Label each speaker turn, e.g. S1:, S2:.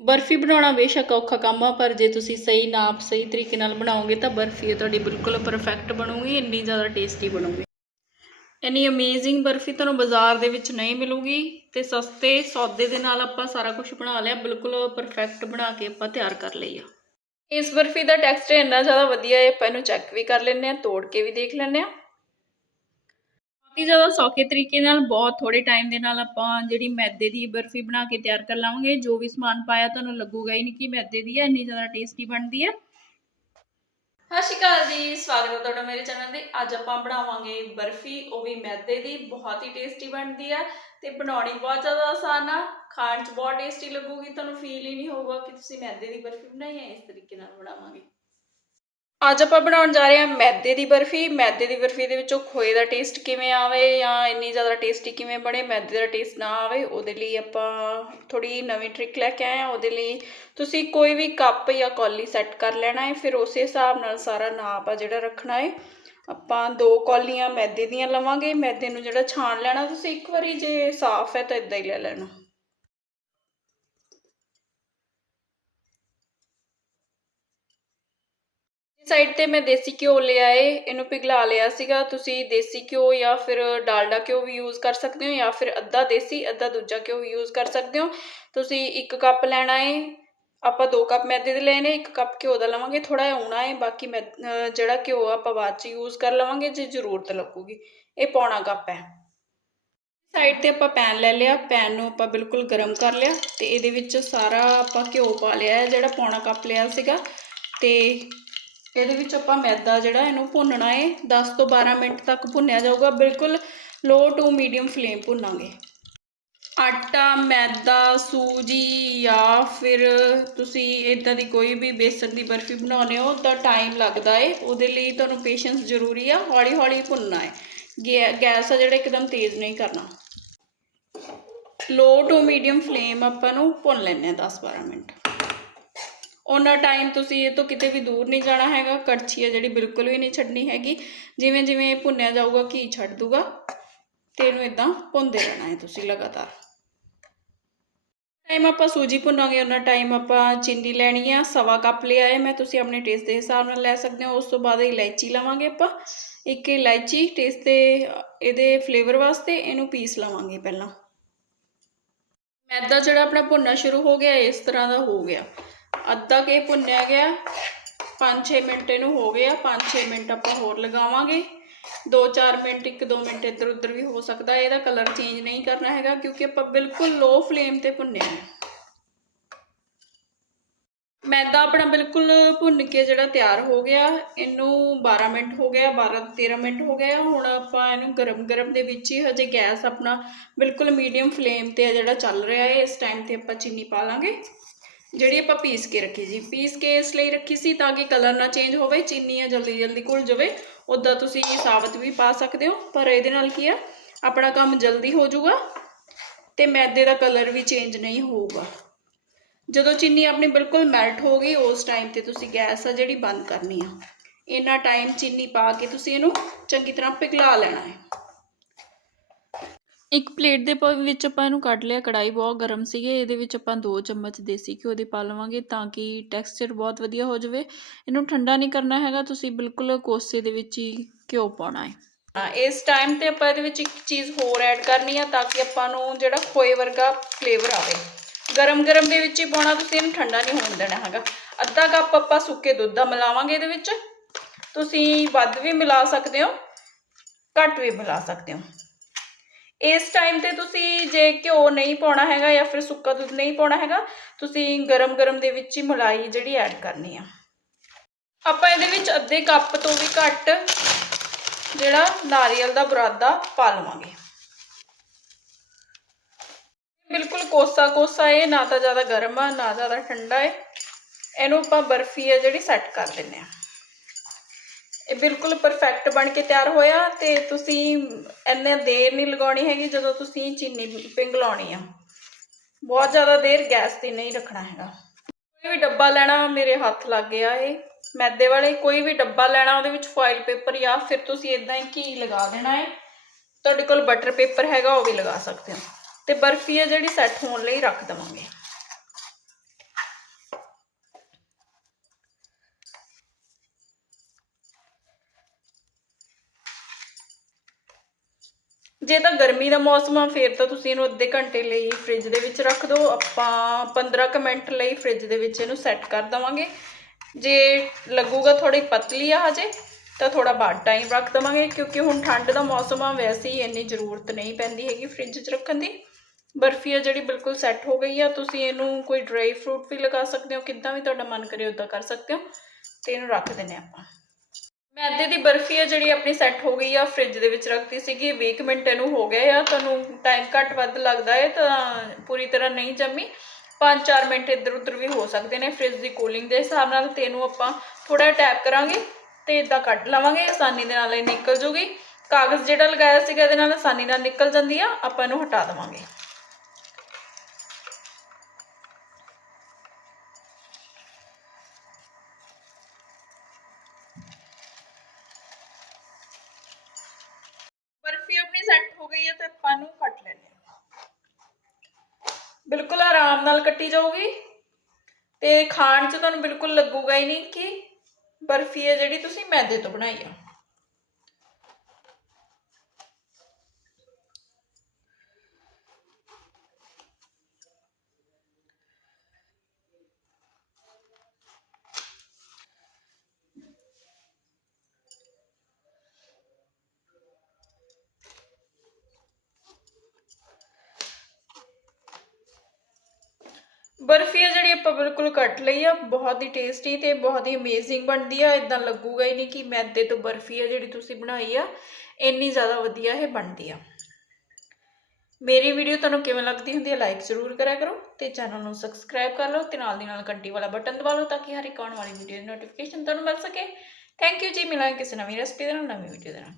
S1: ਬਰਫੀ ਬਣਾਉਣਾ ਬੇਸ਼ੱਕ ਔਖਾ ਕੰਮ ਆ, ਪਰ ਜੇ ਤੁਸੀਂ ਸਹੀ ਨਾਪ, ਸਹੀ ਤਰੀਕੇ ਨਾਲ ਬਣਾਓਗੇ ਤਾਂ ਬਰਫੀ ਤੁਹਾਡੀ ਬਿਲਕੁਲ ਪਰਫੈਕਟ ਬਣੂਗੀ, ਇੰਨੀ ਜ਼ਿਆਦਾ ਟੇਸਟੀ ਬਣੂਗੀ। ਇੰਨੀ ਅਮੇਜ਼ਿੰਗ ਬਰਫੀ ਤੁਹਾਨੂੰ ਬਾਜ਼ਾਰ ਦੇ ਵਿੱਚ ਨਹੀਂ ਮਿਲੂਗੀ ਤੇ ਸਸਤੇ ਸੌਦੇ ਦੇ ਨਾਲ ਆਪਾਂ ਸਾਰਾ ਕੁਝ ਬਣਾ ਲਿਆ, ਬਿਲਕੁਲ ਪਰਫੈਕਟ ਬਣਾ ਕੇ ਆਪਾਂ ਤਿਆਰ ਕਰ ਲਈ ਆ। ਇਸ ਬਰਫੀ ਦਾ ਟੈਕਸਚਰ ਇੰਨਾ ਜ਼ਿਆਦਾ ਵਧੀਆ ਹੈ, ਆਪਾਂ ਇਹਨੂੰ ਚੈੱਕ ਵੀ ਕਰ ਲੈਂਦੇ ਆ ਤੋੜ ਕੇ ਵੀ ਦੇਖ ਲੈਂਦੇ ਆ ਹੀ ਜ਼ਿਆਦਾ ਸੌਖੇ ਤਰੀਕੇ ਨਾਲ, ਬਹੁਤ ਥੋੜੇ ਟਾਈਮ ਦੇ ਨਾਲ ਆਪਾਂ ਜਿਹੜੀ ਮੈਦੇ ਦੀ ਬਰਫੀ ਬਣਾ ਕੇ ਤਿਆਰ ਕਰ ਲਾਵਾਂਗੇ ਜੋ ਵੀ ਸਮਾਨ ਪਾਇਆ ਤੁਹਾਨੂੰ ਲੱਗੂਗਾ ਹੀ ਨਹੀਂ ਕਿ ਮੈਦੇ ਦੀ ਹੈ, ਇੰਨੀ ਜ਼ਿਆਦਾ ਟੇਸਟੀ ਬਣਦੀ ਹੈ। ਸਤਿ ਸ਼੍ਰੀ ਅਕਾਲ ਜੀ, ਸਵਾਗਤ ਹੈ ਤੁਹਾਡਾ ਮੇਰੇ ਚੈਨਲ ਤੇ। ਅੱਜ ਆਪਾਂ ਬਣਾਵਾਂਗੇ ਬਰਫੀ, ਉਹ ਵੀ ਮੈਦੇ ਦੀ, ਬਹੁਤ ਹੀ ਟੇਸਟੀ ਬਣਦੀ ਹੈ ਤੇ ਬਣਾਉਣੀ ਬਹੁਤ ਜ਼ਿਆਦਾ ਆਸਾਨ ਆ। ਖਾਣ 'ਚ ਬਹੁਤ ਟੇਸਟੀ ਲੱਗੂਗੀ, ਤੁਹਾਨੂੰ ਫੀਲ ਹੀ ਨਹੀਂ ਹੋਊਗਾ ਕਿ ਤੁਸੀਂ ਮੈਦੇ ਦੀ ਬਰਫੀ ਬਣਾਈ ਹੈ, ਇਸ ਤਰੀਕੇ ਨਾਲ ਬਣਾਵਾਂਗੇ। ਅੱਜ ਆਪਾਂ ਬਣਾਉਣ ਜਾ ਰਹੇ ਹਾਂ ਮੈਦੇ ਦੀ ਬਰਫੀ। ਮੈਦੇ ਦੀ ਬਰਫੀ ਦੇ ਵਿੱਚੋਂ ਖੋਏ ਦਾ ਟੇਸਟ ਕਿਵੇਂ ਆਵੇ ਜਾਂ ਇੰਨੀ ਜ਼ਿਆਦਾ ਟੇਸਟੀ ਕਿਵੇਂ ਬਣੇ, ਮੈਦੇ ਦਾ ਟੇਸਟ ਨਾ ਆਵੇ, ਉਹਦੇ ਲਈ ਆਪਾਂ ਥੋੜੀ ਨਵੀਂ ਟ੍ਰਿਕ ਲੈ ਕੇ ਆਏ ਹਾਂ। ਉਹਦੇ ਲਈ ਤੁਸੀਂ ਕੋਈ ਵੀ ਕੱਪ ਜਾਂ ਕੌਲੀ ਸੈੱਟ ਕਰ ਲੈਣਾ ਹੈ। ਫਿਰ ਉਸੇ ਹਿਸਾਬ ਨਾਲ ਸਾਰਾ ਨਾਪ ਆ ਜਿਹੜਾ ਰੱਖਣਾ ਹੈ, ਆਪਾਂ ਦੋ ਕੌਲੀਆਂ ਮੈਦੇ ਦੀਆਂ ਲਵਾਂਗੇ। ਮੈਦੇ ਨੂੰ ਜਿਹੜਾ ਛਾਣ ਲੈਣਾ, ਤੁਸੀਂ ਇੱਕ ਵਾਰੀ ਜੇ ਸਾਫ਼ ਹੈ ਤਾਂ ਇਦਾਂ ਹੀ ਲੈ ਲੈਣਾ। ਸਾਈਡ ਤੇ ਮੈਂ ਦੇਸੀ ਘਿਓ ਲਿਆ ਏ ਇਹਨੂੰ ਪਿਘਲਾ ਲਿਆ ਸੀਗਾ। ਤੁਸੀਂ ਦੇਸੀ ਘਿਓ ਜਾਂ ਫਿਰ ਡਾਲਡਾ ਘਿਓ ਵੀ ਯੂਜ਼ ਕਰ ਸਕਦੇ ਹੋ ਜਾਂ ਫਿਰ ਅੱਧਾ ਦੇਸੀ, ਅੱਧਾ ਦੂਜਾ ਘਿਓ ਵੀ ਯੂਜ਼ ਕਰ ਸਕਦੇ ਹੋ। ਤੁਸੀਂ ਇੱਕ ਕੱਪ ਲੈਣਾ ਏ, ਆਪਾਂ ਦੋ ਕੱਪ ਮੈਦੇ ਦੇ ਲਏ ਨੇ ਇੱਕ ਕੱਪ ਘਿਓ ਦਾ ਲਵਾਂਗੇ ਥੋੜਾ ਜਿਹਾ ਆਉਣਾ ਏ, ਬਾਕੀ ਮੈਂ ਜਿਹੜਾ ਘਿਓ ਆ ਆਪਾਂ ਬਾਅਦ ਚ ਯੂਜ਼ ਕਰ ਲਵਾਂਗੇ, ਜੇ ਜ਼ਰੂਰਤ ਲੱਗੂਗੀ। ਇਹ ਪੌਣਾ ਕੱਪ ਹੈ। ਸਾਈਡ ਤੇ ਆਪਾਂ ਪੈਨ ਲੈ ਲਿਆ। ਪੈਨ ਨੂੰ ਆਪਾਂ ਬਿਲਕੁਲ ਗਰਮ ਕਰ ਲਿਆ ਤੇ ਇਹਦੇ ਵਿੱਚ ਸਾਰਾ ਆਪਾਂ ਘਿਓ ਪਾ ਲਿਆ ਹੈ, ਜਿਹੜਾ ਪੌਣਾ ਕੱਪ ਲਿਆ ਸੀਗਾ। ਤੇ ਇਹਦੇ ਵਿੱਚ ਆਪਾਂ ਮੈਦਾ ਜਿਹੜਾ ਇਹਨੂੰ ਭੁੰਨਣਾ ਹੈ 10 ਤੋਂ 12 ਮਿੰਟ ਤੱਕ ਭੁੰਨਿਆ ਜਾਊਗਾ। ਬਿਲਕੁਲ ਲੋ ਟੂ ਮੀਡੀਅਮ ਫਲੇਮ ਭੁੰਨਾਂਗੇ। ਆਟਾ, ਮੈਦਾ, ਸੂਜੀ ਜਾਂ ਫਿਰ ਤੁਸੀਂ ਇਦਾਂ ਦੀ ਕੋਈ ਵੀ ਬੇਸਨ ਦੀ ਬਰਫੀ ਬਣਾਉਨੇ ਹੋ ਤਾਂ ਟਾਈਮ ਲੱਗਦਾ ਏ। ਉਹਦੇ ਲਈ ਤੁਹਾਨੂੰ ਪੇਸ਼ੈਂਸ ਜ਼ਰੂਰੀ ਆ ਹੌਲੀ ਹੌਲੀ ਭੁੰਨਣਾ ਹੈ ਗੈ- ਗੈਸ ਆ ਜਿਹੜਾ ਇੱਕਦਮ ਤੇਜ਼ ਨਹੀਂ ਕਰਨਾ। ਲੋ ਟੂ ਮੀਡੀਅਮ ਫਲੇਮ ਆਪਾਂ ਨੂੰ ਭੁੰਨ ਲੈਣੇ ਆ 10-12 ਮਿੰਟ। ਉਹਨਾਂ ਟਾਈਮ ਤੁਸੀਂ ਇਹ ਤੋਂ ਕਿਤੇ ਵੀ ਦੂਰ ਨਹੀਂ ਜਾਣਾ ਹੈਗਾ, ਕੜਛੀ ਹੈ ਜਿਹੜੀ ਬਿਲਕੁਲ ਵੀ ਨਹੀਂ ਛੱਡਣੀ ਹੈਗੀ। ਜਿਵੇਂ ਜਿਵੇਂ ਇਹ ਭੁੰਨਿਆ ਜਾਊਗਾ, ਘੀ ਛੱਡ ਦੂਗਾ। ਤੇ ਇਹਨੂੰ ਇਦਾਂ ਭੁੰਨਦੇ ਰਹਿਣਾ ਹੈ ਤੁਸੀਂ ਲਗਾਤਾਰ। ਟਾਈਮ ਆਪਾਂ ਸੂਜੀ ਭੁੰਨਾਂਗੇ, ਉਹਨਾਂ ਟਾਈਮ ਆਪਾਂ ਚੀਨੀ ਲੈਣੀ ਆ, ਸਵਾ ਕੱਪ ਲਿਆ ਹੈ ਮੈਂ, ਤੁਸੀਂ ਆਪਣੇ ਟੇਸਟ ਦੇ ਹਿਸਾਬ ਨਾਲ ਲੈ ਸਕਦੇ ਹੋ। ਉਸ ਤੋਂ ਬਾਅਦ ਇਲਾਇਚੀ ਲਵਾਂਗੇ ਆਪਾਂ। ਇੱਕ ਇਲਾਇਚੀ ਟੇਸਟ ਤੇ, ਇਹਦੇ ਫਲੇਵਰ ਵਾਸਤੇ ਇਹਨੂੰ ਪੀਸ ਲਵਾਂਗੇ ਪਹਿਲਾਂ। ਮੈਦਾ ਜਿਹੜਾ ਆਪਣਾ ਭੁੰਨਣਾ ਸ਼ੁਰੂ ਹੋ ਗਿਆ, ਇਸ ਤਰ੍ਹਾਂ ਦਾ ਹੋ ਗਿਆ। ਅੱਧਾ ਕੇ ਭੁੰਨਿਆ ਗਿਆ। 5-6 ਮਿੰਟ ਇਹਨੂੰ ਹੋ ਗਏ ਆ। 5-6 ਮਿੰਟ ਆਪਾਂ ਹੋਰ ਲਗਾਵਾਂਗੇ। 2-4 ਮਿੰਟ 1-2 ਮਿੰਟ ਇੱਧਰ ਉੱਧਰ ਵੀ ਹੋ ਸਕਦਾ। ਇਹਦਾ ਕਲਰ ਚੇਂਜ ਨਹੀਂ ਕਰਨਾ ਹੈਗਾ ਕਿਉਂਕਿ ਆਪਾਂ ਬਿਲਕੁਲ ਲੋ ਫਲੇਮ ਤੇ ਭੁੰਨਿਆ ਹੈ। ਮੈਦਾ ਆਪਣਾ ਬਿਲਕੁਲ ਭੁੰਨ ਕੇ ਜਿਹੜਾ ਤਿਆਰ ਹੋ ਗਿਆ, ਇਹਨੂੰ 12 ਮਿੰਟ ਹੋ ਗਿਆ 12 13 ਮਿੰਟ ਹੋ ਗਿਆ। ਹੁਣ ਆਪਾਂ ਇਹਨੂੰ ਗਰਮ ਗਰਮ ਦੇ ਵਿੱਚ ਹੀ ਹਜੇ ਗੈਸ ਆਪਣਾ ਬਿਲਕੁਲ ਮੀਡੀਅਮ ਫਲੇਮ ਤੇ ਆ ਜਿਹੜਾ ਚੱਲ ਰਿਹਾ ਹੈ, ਇਸ ਟਾਈਮ ਤੇ ਆਪਾਂ ਚੀਨੀ ਪਾ ਲਾਂਗੇ। ਜਿਹੜੀ ਆਪਾਂ ਪੀਸ ਕੇ ਰੱਖੀ ਜੀ ਪੀਸ ਕੇ ਇਸ ਲਈ ਰੱਖੀ ਸੀ ਤਾਂ ਕਿ ਕਲਰ ਨਾ ਚੇਂਜ ਹੋਵੇ ਚੀਨੀ ਆ ਜਲਦੀ ਜਲਦੀ ਘੁਲ ਜਾਵੇ। ਉਦਾਂ ਤੁਸੀਂ ਸਾਬਤ ਵੀ ਪਾ ਸਕਦੇ ਹੋ, ਪਰ ਇਹਦੇ ਨਾਲ ਕੀ ਆ, ਆਪਣਾ ਕੰਮ ਜਲਦੀ ਹੋ ਜਾਊਗਾ ਤੇ ਮੈਦੇ ਦਾ ਕਲਰ ਵੀ ਚੇਂਜ ਨਹੀਂ ਹੋਊਗਾ। ਜਦੋਂ ਚੀਨੀ ਆਪਣੀ ਬਿਲਕੁਲ ਮੈਲਟ ਹੋ ਗਈ, ਉਸ ਟਾਈਮ ਤੇ ਤੁਸੀਂ ਗੈਸ ਆ ਜਿਹੜੀ ਬੰਦ ਕਰਨੀ ਆ। ਇੰਨਾ ਟਾਈਮ ਚੀਨੀ ਪਾ ਕੇ ਤੁਸੀਂ ਇਹਨੂੰ ਚੰਗੀ ਤਰ੍ਹਾਂ ਪਿਘਲਾ ਲੈਣਾ ਹੈ। ਇੱਕ ਪਲੇਟ ਦੇ ਪ- ਵਿੱਚ ਆਪਾਂ ਇਹਨੂੰ ਕੱਢ ਲਿਆ ਕੜਾਈ ਬਹੁਤ ਗਰਮ ਸੀਗੇ ਇਹਦੇ ਵਿੱਚ ਆਪਾਂ 2 ਚਮਚ ਦੇਸੀ ਘਿਓ ਦੇ ਪਾ ਲਵਾਂਗੇ ਤਾਂ ਕਿ ਟੈਕਸਚਰ ਬਹੁਤ ਵਧੀਆ ਹੋ ਜਾਵੇ। ਇਹਨੂੰ ਠੰਡਾ ਨਹੀਂ ਕਰਨਾ ਹੈਗਾ ਤੁਸੀਂ ਬਿਲਕੁਲ ਕੋਸੇ ਦੇ ਵਿੱਚ ਹੀ ਘਿਓ ਪਾਉਣਾ ਹੈ। ਹਾਂ, ਇਸ ਟਾਈਮ ਤੇ ਆਪਾਂ ਇਹਦੇ ਵਿੱਚ ਇੱਕ ਚੀਜ਼ ਹੋਰ ਐਡ ਕਰਨੀ ਆ ਤਾਂ ਕਿ ਆਪਾਂ ਨੂੰ ਜਿਹੜਾ ਖੋਏ ਵਰਗਾ ਫਲੇਵਰ ਆਵੇ। ਗਰਮ ਗਰਮ ਦੇ ਵਿੱਚ ਹੀ ਪਾਉਣਾ ਤੁਸੀਂ ਇਹਨੂੰ ਠੰਡਾ ਨਹੀਂ ਹੋਣ ਦੇਣਾ ਹੈਗਾ। ਅੱਧਾ ਕੱਪ ਆਪਾਂ ਸੁੱਕੇ ਦੁੱਧ ਦਾ ਮਿਲਾਵਾਂਗੇ ਇਹਦੇ ਵਿੱਚ। ਤੁਸੀਂ ਵੱਧ ਵੀ ਮਿਲਾ ਸਕਦੇ ਹੋ ਘੱਟ ਵੀ ਮਿਲਾ ਸਕਦੇ ਹੋ। ਇਸ ਟਾਈਮ ਤੇ ਤੁਸੀਂ ਜੇ ਘਿਓ ਨਹੀਂ ਪਾਉਣਾ ਹੈਗਾ ਜਾਂ ਫਿਰ ਸੁੱਕਾ ਦੁੱਧ ਨਹੀਂ ਪਾਉਣਾ ਹੈਗਾ, ਤੁਸੀਂ ਗਰਮ ਗਰਮ ਦੇ ਵਿੱਚ ਹੀ ਮਲਾਈ ਜਿਹੜੀ ਐਡ ਕਰਨੀ ਆ। ਆਪਾਂ ਇਹਦੇ ਵਿੱਚ ਅੱਧੇ ਕੱਪ ਤੋਂ ਵੀ ਘੱਟ ਜਿਹੜਾ ਨਾਰੀਅਲ ਦਾ ਬੁਰਾਦਾ ਪਾ ਲਵਾਂਗੇ। ਬਿਲਕੁਲ ਕੋਸਾ ਕੋਸਾ ਹੈ ਨਾ ਤਾਂ ਜ਼ਿਆਦਾ ਗਰਮ ਆ, ਨਾ ਜ਼ਿਆਦਾ ਠੰਡਾ ਹੈ ਇਹਨੂੰ ਆਪਾਂ ਬਰਫੀ ਆ ਜਿਹੜੀ ਸੈੱਟ ਕਰ ਦਿੰਨੇ ਆ। ਇਹ ਬਿਲਕੁਲ ਪਰਫੈਕਟ ਬਣ ਕੇ ਤਿਆਰ ਹੋਇਆ ਤੇ ਤੁਸੀਂ ਇੰਨੇ ਦੇਰ ਨਹੀਂ ਲਗਾਉਣੀ ਹੈਗੀ ਜਦੋਂ ਤੁਸੀਂ ਚੀਨੀ ਪਿੰਗਲਾਉਣੀ ਆ। ਬਹੁਤ ਜ਼ਿਆਦਾ ਦੇਰ ਗੈਸ ਤੇ ਨਹੀਂ ਰੱਖਣਾ ਹੈਗਾ। ਕੋਈ ਵੀ ਡੱਬਾ ਲੈਣਾ ਮੇਰੇ ਹੱਥ ਲੱਗ ਗਿਆ ਇਹ ਮੈਦੇ ਵਾਲੇ ਕੋਈ ਵੀ ਡੱਬਾ ਲੈਣਾ ਉਹਦੇ ਵਿੱਚ ਫੋਇਲ ਪੇਪਰ ਜਾਂ ਫਿਰ ਤੁਸੀਂ ਇਦਾਂ ਹੀ ਘੀ ਲਗਾ ਦੇਣਾ ਹੈ ਤੁਹਾਡੇ ਕੋਲ ਬਟਰ ਪੇਪਰ ਹੈਗਾ ਉਹ ਵੀ ਲਗਾ ਸਕਦੇ ਹੋ। ਤੇ ਬਰਫੀ ਹੈ ਜਿਹੜੀ ਸੈੱਟ ਹੋਣ ਲਈ ਰੱਖ ਦਵਾਂਗੇ। ਜੇ ਤਾਂ ਗਰਮੀ ਦਾ ਮੌਸਮ ਆ, ਫਿਰ ਤਾਂ ਤੁਸੀਂ ਇਹਨੂੰ ਅੱਧੇ ਘੰਟੇ ਲਈ ਫ੍ਰਿਜ ਦੇ ਵਿੱਚ ਰੱਖ ਦਿਓ। ਆਪਾਂ 15 ਕੁ ਮਿੰਟ ਲਈ ਫ੍ਰਿਜ ਦੇ ਵਿੱਚ ਇਹਨੂੰ ਸੈੱਟ ਕਰ ਦਵਾਂਗੇ। ਜੇ ਲੱਗੂਗਾ ਥੋੜੀ ਪਤਲੀ ਆ ਹਜੇ, ਤਾਂ ਥੋੜਾ ਬਾਅਦ ਟਾਈਮ ਰੱਖ ਦਵਾਂਗੇ, ਕਿਉਂਕਿ ਹੁਣ ਠੰਡ ਦਾ ਮੌਸਮ ਆ, ਵੈਸੇ ਹੀ ਇੰਨੀ ਜ਼ਰੂਰਤ ਨਹੀਂ ਪੈਂਦੀ ਹੈਗੀ ਫ੍ਰਿਜ 'ਚ ਰੱਖਣ ਦੀ। ਬਰਫੀ ਆ ਜਿਹੜੀ ਬਿਲਕੁਲ ਸੈੱਟ ਹੋ ਗਈ ਆ, ਤੁਸੀਂ ਇਹਨੂੰ ਕੋਈ ਡਰਾਈ ਫਰੂਟ ਵੀ ਲਗਾ ਸਕਦੇ ਹੋ, ਕਿੱਦਾਂ ਵੀ ਤੁਹਾਡਾ ਮਨ ਕਰੇ ਉਦਾਂ ਕਰ ਸਕਦੇ ਹੋ, ਤੇ ਇਹਨੂੰ ਰੱਖ ਦਿੰਨੇ ਆਪਾਂ। ਮੈਦੇ ਦੀ ਬਰਫੀ ਆ ਜਿਹੜੀ ਆਪਣੀ ਸੈੱਟ ਹੋ ਗਈ ਆ ਫ੍ਰਿਜ ਦੇ ਵਿੱਚ ਰੱਖਤੀ ਸੀਗੀ। 20 ਮਿੰਟ ਇਹਨੂੰ ਹੋ ਗਏ ਆ। ਤੁਹਾਨੂੰ ਟਾਈਮ ਘੱਟ ਵੱਧ ਲੱਗਦਾ ਹੈ ਤਾਂ ਪੂਰੀ ਤਰ੍ਹਾਂ ਨਹੀਂ ਜੰਮੀ। 5-4 ਮਿੰਟ ਇੱਧਰ ਉੱਧਰ ਵੀ ਹੋ ਸਕਦੇ ਨੇ ਫ੍ਰਿਜ ਦੀ ਕੂਲਿੰਗ ਦੇ ਹਿਸਾਬ ਨਾਲ ਤੇ ਇਹਨੂੰ ਆਪਾਂ ਥੋੜਾ ਟੈਪ ਕਰਾਂਗੇ ਤੇ ਇਦਾਂ ਕੱਢ ਲਵਾਂਗੇ। ਆਸਾਨੀ ਦੇ ਨਾਲ ਇਹ ਨਿਕਲ ਜੂਗੀ। ਕਾਗਜ਼ ਜਿਹੜਾ ਲਗਾਇਆ ਸੀਗਾ ਇਹਦੇ ਨਾਲ ਆਸਾਨੀ ਨਾਲ ਨਿਕਲ ਜਾਂਦੀ ਆ। ਆਪਾਂ ਇਹਨੂੰ ਹਟਾ ਦੇਵਾਂਗੇ ਬਰਫੀ ਆਪਣੀ ਸੈੱਟ ਹੋ ਗਈ ਹੈ ਤੇ ਆਪਾਂ ਨੂੰ ਕੱਟ ਲੈਣੇ ਬਿਲਕੁਲ ਆਰਾਮ ਨਾਲ ਕੱਟੀ ਜਾਊਗੀ। ਤੇ ਖਾਣ 'ਚ ਤੁਹਾਨੂੰ ਬਿਲਕੁਲ ਲੱਗੂਗਾ ਹੀ ਨਹੀਂ ਕਿ ਬਰਫੀ ਹੈ ਜਿਹੜੀ ਤੁਸੀਂ ਮੈਦੇ ਤੋਂ ਬਣਾਈ ਆ। ਬਰਫੀ ਆ ਜਿਹੜੀ ਆਪਾਂ ਬਿਲਕੁਲ ਕੱਟ ਲਈ ਆ ਬਹੁਤ ਹੀ ਟੇਸਟੀ ਤੇ ਬਹੁਤ ਹੀ ਅਮੇਜ਼ਿੰਗ ਬਣਦੀ ਆ ਇਦਾਂ ਲੱਗੂਗਾ ਹੀ ਨਹੀਂ ਕਿ ਮੈਦੇ ਤੋਂ ਬਰਫੀ ਆ ਜਿਹੜੀ ਤੁਸੀਂ ਬਣਾਈ ਆ, ਇੰਨੀ ਜ਼ਿਆਦਾ ਵਧੀਆ ਇਹ ਬਣਦੀ ਆ। ਮੇਰੀ ਵੀਡੀਓ ਤੁਹਾਨੂੰ ਕਿਵੇਂ ਲੱਗਦੀ ਹੁੰਦੀ ਹੈ ਲਾਈਕ ਜ਼ਰੂਰ ਕਰਿਆ ਕਰੋ ਤੇ ਚੈਨਲ ਨੂੰ ਸਬਸਕ੍ਰਾਈਬ ਕਰ ਲਓ ਤੇ ਨਾਲ ਦੀ ਨਾਲ ਘੰਟੀ ਵਾਲਾ ਬਟਨ ਦਬਾ ਲਓ ਤਾਂ ਕਿ ਹਰ ਇੱਕ ਆਉਣ ਵਾਲੀ ਵੀਡੀਓ ਦੀ ਨੋਟੀਫਿਕੇਸ਼ਨ ਤੁਹਾਨੂੰ ਮਿਲ ਸਕੇ। ਥੈਂਕ ਯੂ ਜੀ, ਮਿਲਾਂਗੇ ਕਿਸੇ ਨਵੀਂ ਰੈਸਪੀ ਦੇ ਨਾਲ, ਨਵੀਂ ਵੀਡੀਓ ਦੇ ਨਾਲ।